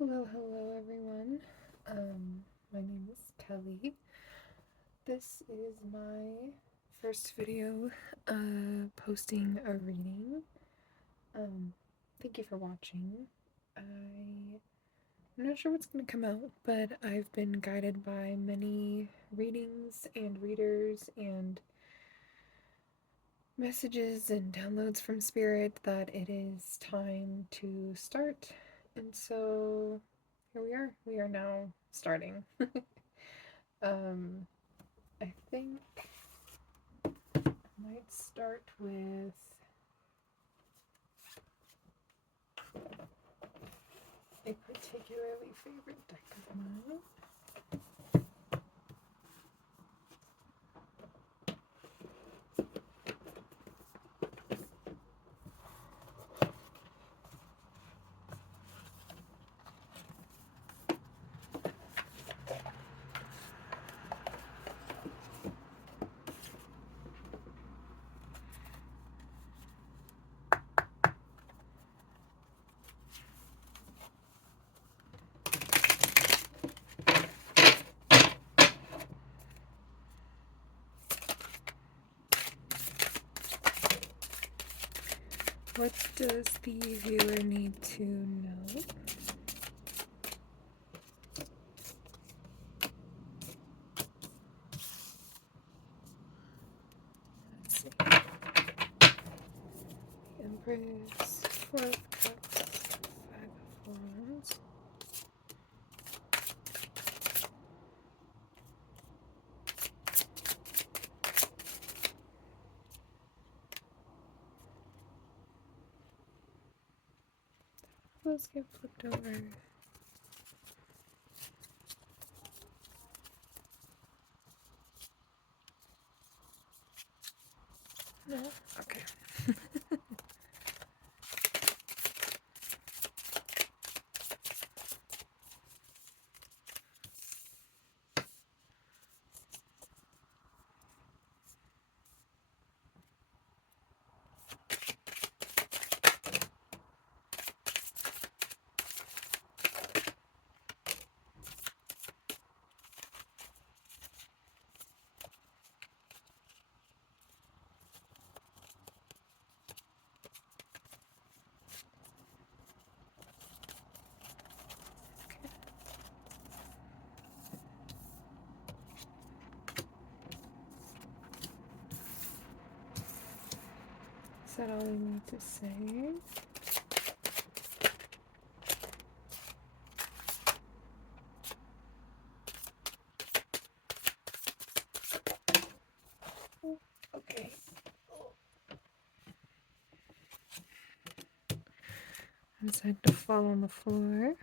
Hello everyone. My name is Kelly. This is my first video posting a reading. Thank you for watching. I'm not sure what's going to come out, but I've been guided by many readings and readers and messages and downloads from Spirit that it is time to start. And so here we are. We are now starting. I think I might start with a particularly favorite deck of mine. What does the viewer need to know? Let's see. Empress, Four of Cups, Five of Wands. Those get flipped over. No? Okay. Is that all I need to say? Okay. I decided to fall on the floor.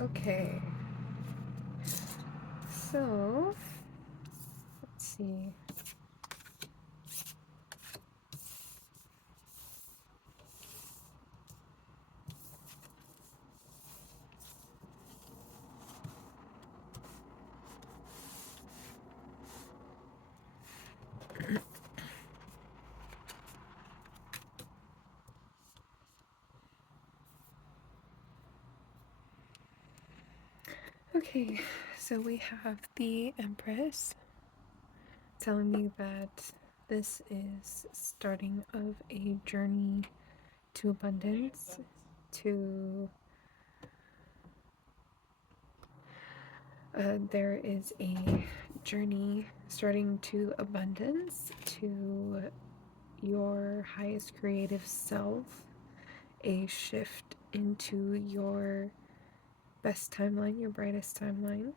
Okay. So, let's see. Okay, so we have the Empress telling me that this is starting of a journey to abundance, there is a journey starting to abundance, to your highest creative self, a shift into your best timeline, your brightest timeline.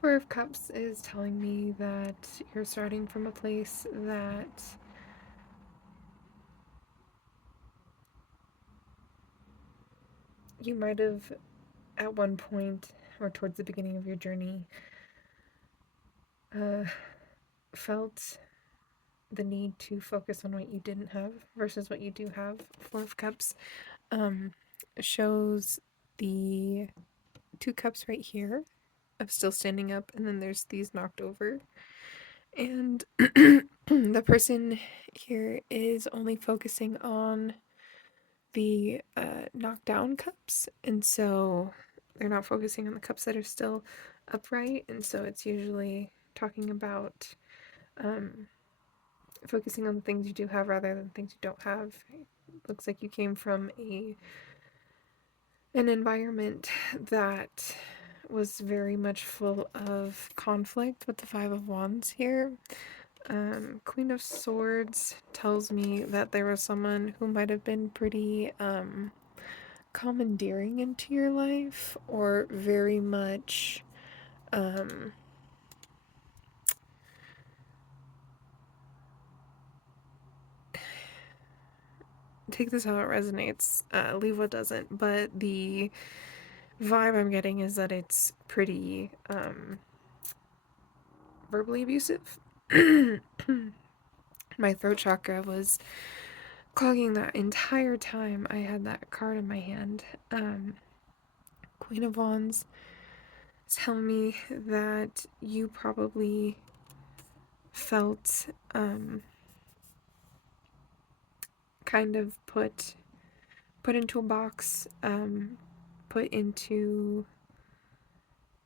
Four of Cups is telling me that you're starting from a place that you might have at one point or towards the beginning of your journey felt the need to focus on what you didn't have versus what you do have. Four of Cups shows the two cups right here of still standing up, and then there's these knocked over. And the person here is only focusing on the knocked down cups, and so they're not focusing on the cups that are still upright, and so it's usually talking about focusing on the things you do have rather than things you don't have. It looks like you came from an environment that was very much full of conflict with the Five of Wands here. Queen of Swords tells me that there was someone who might have been pretty commandeering into your life, or very much take this how it resonates, leave what doesn't, but the vibe I'm getting is that it's pretty verbally abusive. My throat chakra was clogging that entire time I had that card in my hand. Queen of Wands tell me that you probably felt kind of put into a box, put into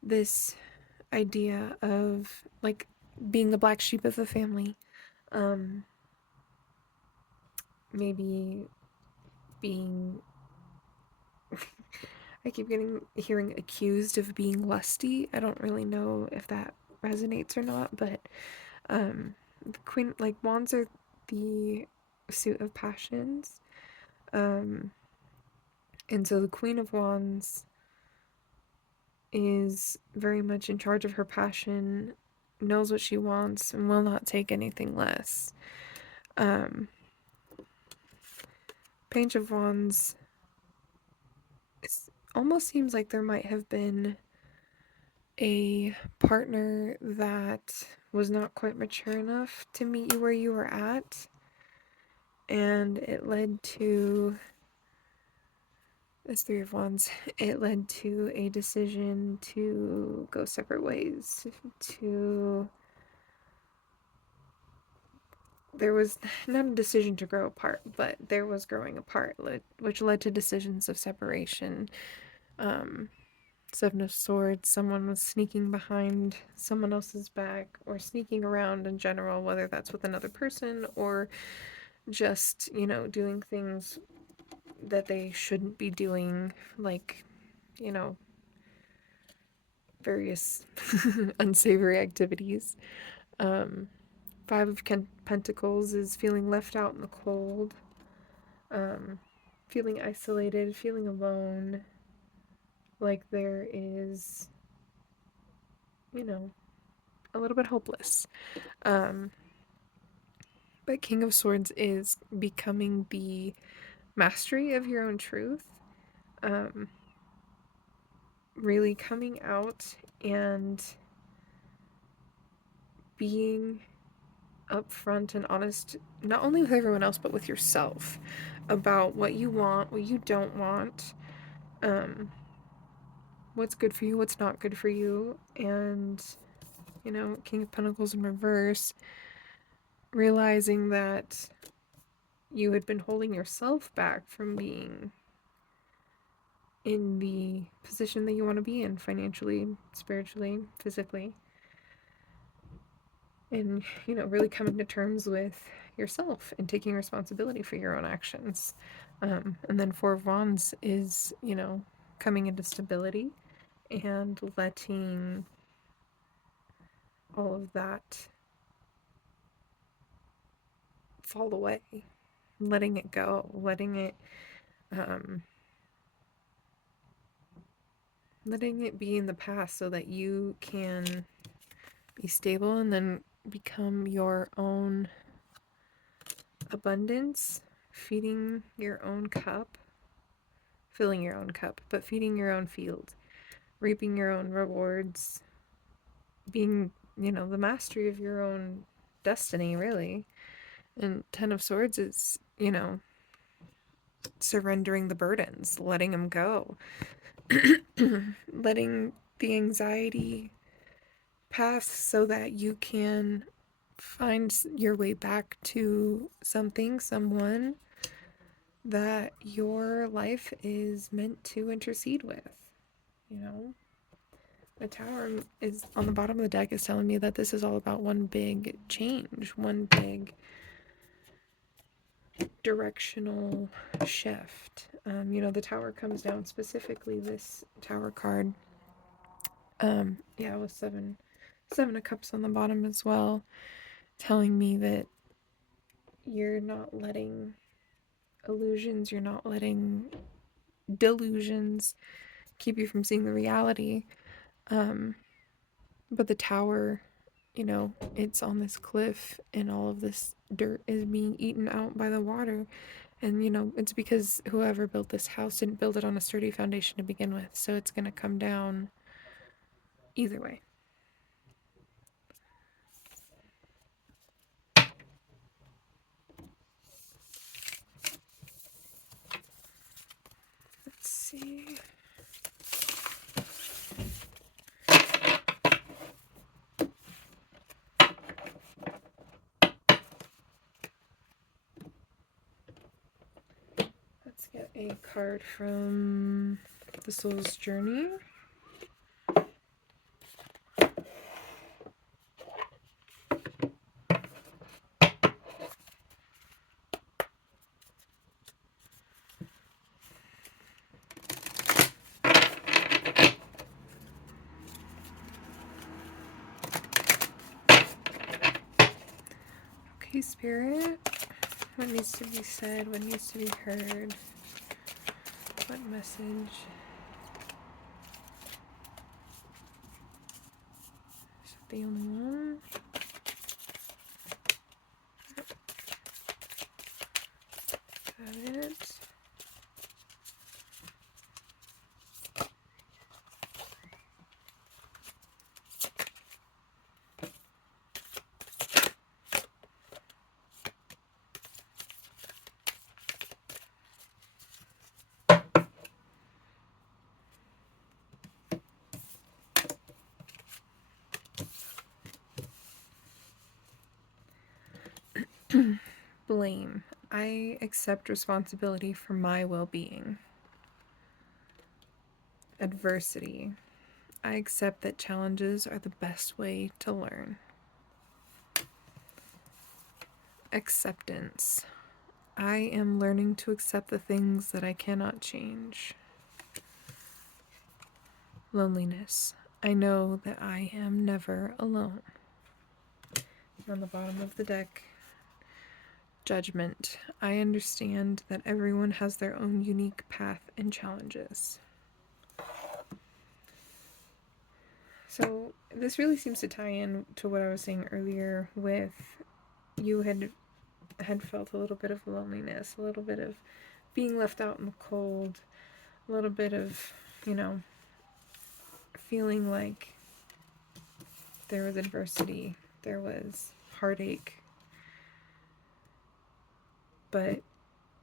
this idea of like being the black sheep of the family, maybe being I keep hearing accused of being lusty. I don't really know if that resonates or not, but the Queen, like, wands are the suit of passions. And so the Queen of Wands is very much in charge of her passion, knows what she wants, and will not take anything less. Page of Wands, it almost seems like there might have been a partner that was not quite mature enough to meet you where you were at, and it led to this Three of Wands. It led to a decision to go separate ways. There was not a decision to grow apart, but there was growing apart, which led to decisions of separation. Seven of Swords, someone was sneaking behind someone else's back, or sneaking around in general, whether that's with another person or just, doing things that they shouldn't be doing, like, various unsavory activities. Five of Pentacles is feeling left out in the cold, feeling isolated, feeling alone, like there is, a little bit hopeless. But King of Swords is becoming the mastery of your own truth, really coming out and being upfront and honest, not only with everyone else, but with yourself, about what you want, what you don't want, what's good for you, what's not good for you. And, King of Pentacles in reverse, realizing that you had been holding yourself back from being in the position that you want to be in, financially, spiritually, physically. And, really coming to terms with yourself and taking responsibility for your own actions. And then Four of Wands is, coming into stability and letting all of that fall away, letting it go, letting it letting it be in the past so that you can be stable and then become your own abundance, feeding your own cup, filling your own cup, but feeding your own field, reaping your own rewards, being, the mastery of your own destiny, really. And Ten of Swords is, surrendering the burdens, letting them go, letting the anxiety pass so that you can find your way back to something, someone that your life is meant to intercede with. The Tower is on the bottom of the deck is telling me that this is all about one big change, one big directional shift. The Tower comes down, specifically this Tower card. With seven of cups on the bottom as well, telling me that you're not letting illusions, you're not letting delusions keep you from seeing the reality. But the Tower, it's on this cliff and all of this dirt is being eaten out by the water. And, it's because whoever built this house didn't build it on a sturdy foundation to begin with. So it's going to come down either way. Let's see. Let's get a card from the Soul's Journey. Okay, Spirit. What needs to be said? What needs to be heard? What message? Is that the only one? Is that it? Blame. I accept responsibility for my well-being. Adversity. I accept that challenges are the best way to learn. Acceptance. I am learning to accept the things that I cannot change. Loneliness. I know that I am never alone. On the bottom of the deck, Judgment. I understand that everyone has their own unique path and challenges. So this really seems to tie in to what I was saying earlier with you had felt a little bit of loneliness, a little bit of being left out in the cold, a little bit of, feeling like there was adversity, there was heartache, but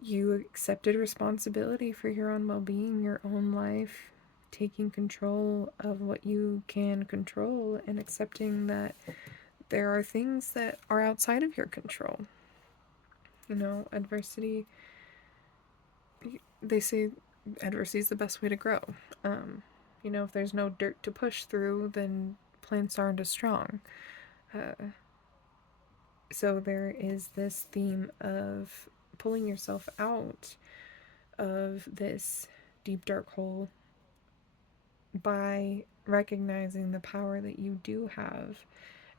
you accepted responsibility for your own well-being, your own life, taking control of what you can control and accepting that there are things that are outside of your control. Adversity, they say adversity is the best way to grow. If there's no dirt to push through, then plants aren't as strong. So there is this theme of pulling yourself out of this deep dark hole by recognizing the power that you do have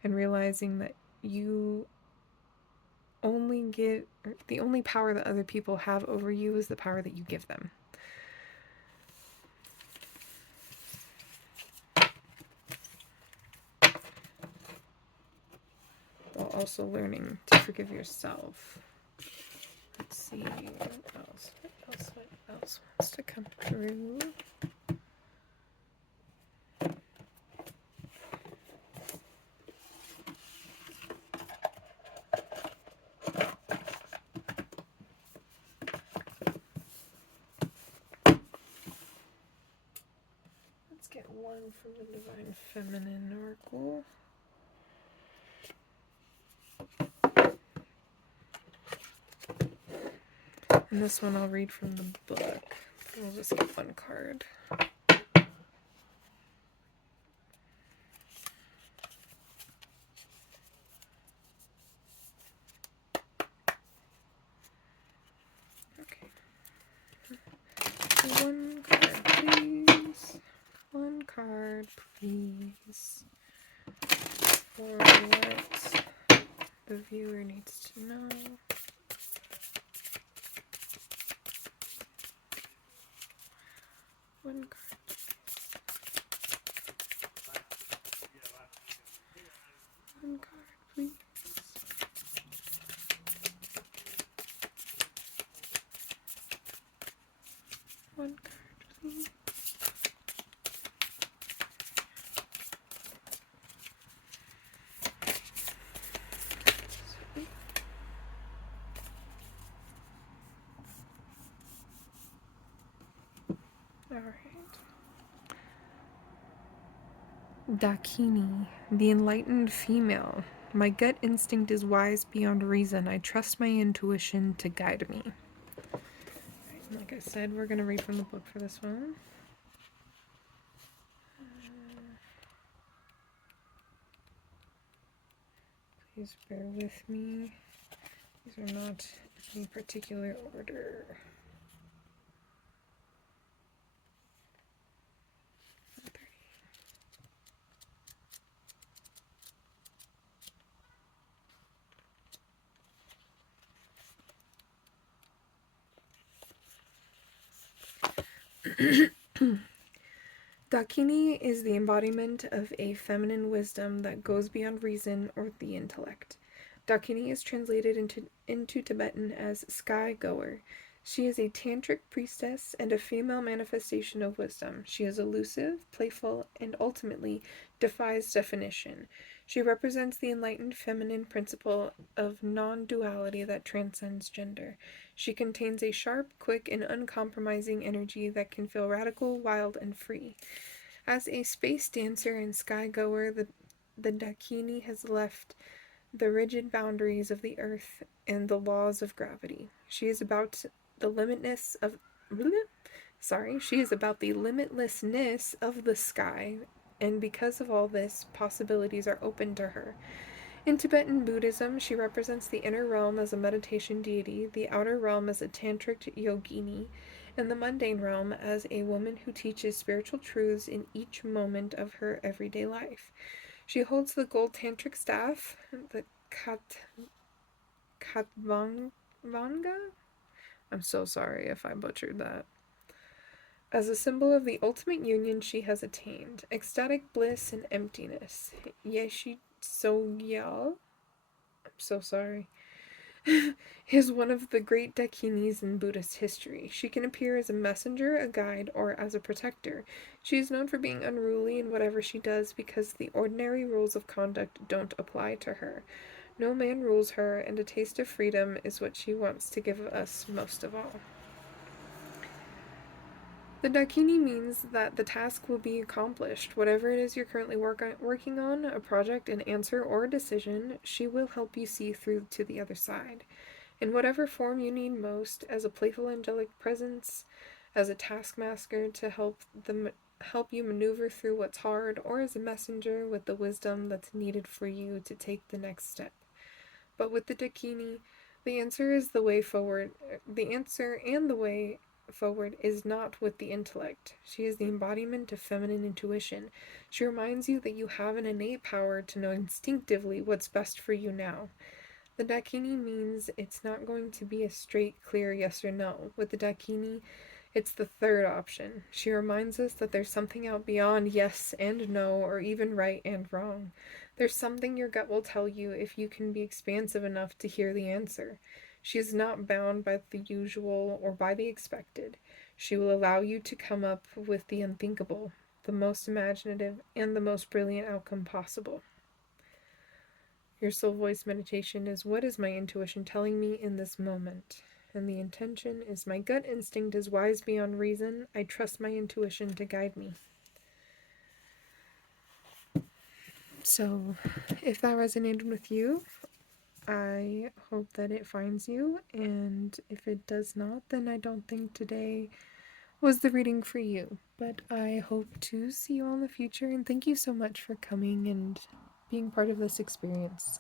and realizing that you only give, the only power that other people have over you is the power that you give them. also learning to forgive yourself. Let's see what else wants to come through. Let's get one from the Divine Feminine Oracle. And this one I'll read from the book. We'll just get one card. Okay. One card, please. One card, please. For what the viewer needs to know. One card. One card, please. One card, please. Alright. Dakini, the enlightened female. My gut instinct is wise beyond reason. I trust my intuition to guide me. Like I said, we're going to read from the book for this one. Please bear with me. These are not in any particular order. Dakini is the embodiment of a feminine wisdom that goes beyond reason or the intellect. Dakini is translated into Tibetan as sky goer. She is a tantric priestess and a female manifestation of wisdom. She is elusive, playful, and ultimately defies definition. She represents the enlightened feminine principle of non-duality that transcends gender. She contains a sharp, quick, and uncompromising energy that can feel radical, wild, and free. As a space dancer and sky goer, the Dakini has left the rigid boundaries of the earth and the laws of gravity. She is about the limitlessness of the sky, and because of all this, possibilities are open to her. In Tibetan Buddhism, she represents the inner realm as a meditation deity, the outer realm as a tantric yogini, and the mundane realm as a woman who teaches spiritual truths in each moment of her everyday life. She holds the gold tantric staff, the Katvanga? I'm so sorry if I butchered that. As a symbol of the ultimate union she has attained, ecstatic bliss and emptiness. Yeshi Sogyal, I'm so sorry, is one of the great Dakinis in Buddhist history. She can appear as a messenger, a guide, or as a protector. She is known for being unruly in whatever she does because the ordinary rules of conduct don't apply to her. No man rules her, and a taste of freedom is what she wants to give us most of all. The Dakini means that the task will be accomplished. Whatever it is you're currently working on, a project, an answer, or a decision, she will help you see through to the other side. In whatever form you need most, as a playful angelic presence, as a taskmaster to help you maneuver through what's hard, or as a messenger with the wisdom that's needed for you to take the next step. But with the Dakini, the answer and the way forward is not with the intellect. She is the embodiment of feminine intuition. She reminds you that you have an innate power to know instinctively what's best for you now. The Dakini means it's not going to be a straight, clear yes or no. With the Dakini, it's the third option. She reminds us that there's something out beyond yes and no, or even right and wrong. There's something your gut will tell you if you can be expansive enough to hear the answer. She is not bound by the usual or by the expected. She will allow you to come up with the unthinkable, the most imaginative, and the most brilliant outcome possible. Your soul voice meditation is, what is my intuition telling me in this moment? And the intention is, my gut instinct is wise beyond reason. I trust my intuition to guide me. So, if that resonated with you, I hope that it finds you, and if it does not, then I don't think today was the reading for you. But I hope to see you all in the future, and thank you so much for coming and being part of this experience.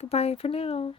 Goodbye for now.